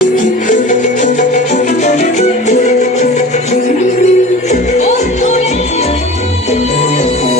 জীবনের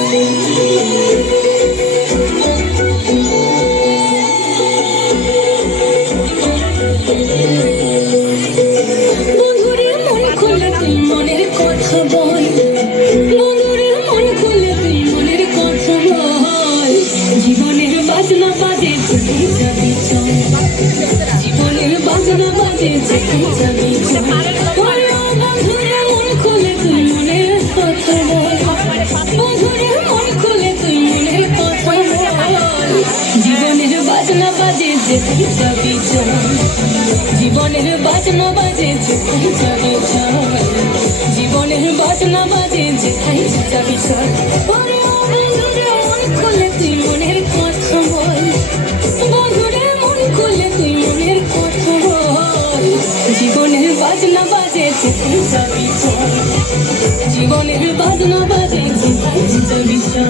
বাজনা বাজে যেখানে যাবে চল, জীবনের বাজনা বাজে যেখানে যাবি চল। বন্ধুরে মন খুলে তুই মনের কথা বল, বন্ধুরে মন খুলে তুই মনের কথা বল। জীবনের বাজনা বাজে যেখানে যাবি চল, জীবনের বাজনা বাজে যেখানে যাবি চল, জীবনের বাজনা বাজে যেখানে যাবি চল।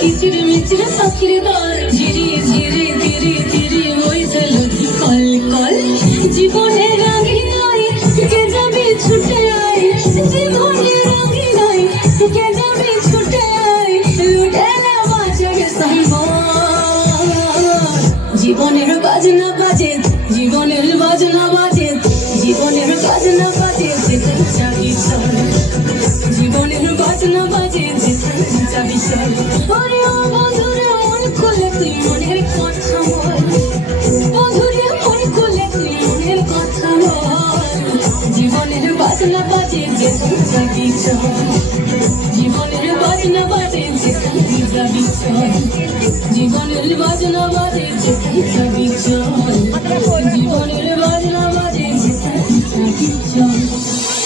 কিচির মিচির পাখির দল ঝিরি ঝিরি ধীরে ধীরে হয়েছিল কল কল। জীবনের রঙে আয় কে যাবি ছুটে আয়, জীবনের রঙে আয় কে যাবি ছুটে আয়, লুটেরা বাজবে সম্ভব। জীবনের বাজনা বাজে, জীবনের বাজনা বাজে, জীবনের বাজনা বাজে যেখানে যাবি চল, জীবনের বাজনা বাজে যেখানে যাবি চল। বন্ধুরে মন খুলে তুই মনের কথা বল, বন্ধুরে মন খুলে তুই মনের কথা বল। জীবনের বাজনা বাজে যেখানে যাবি চল, জীবনের বাজনা বাজে যেখানে যাবি চল, জীবনের বাজনা বাজে যেখানে যাবি চল, জীবনের বাজনা বাজে যেখানে যাবি চল।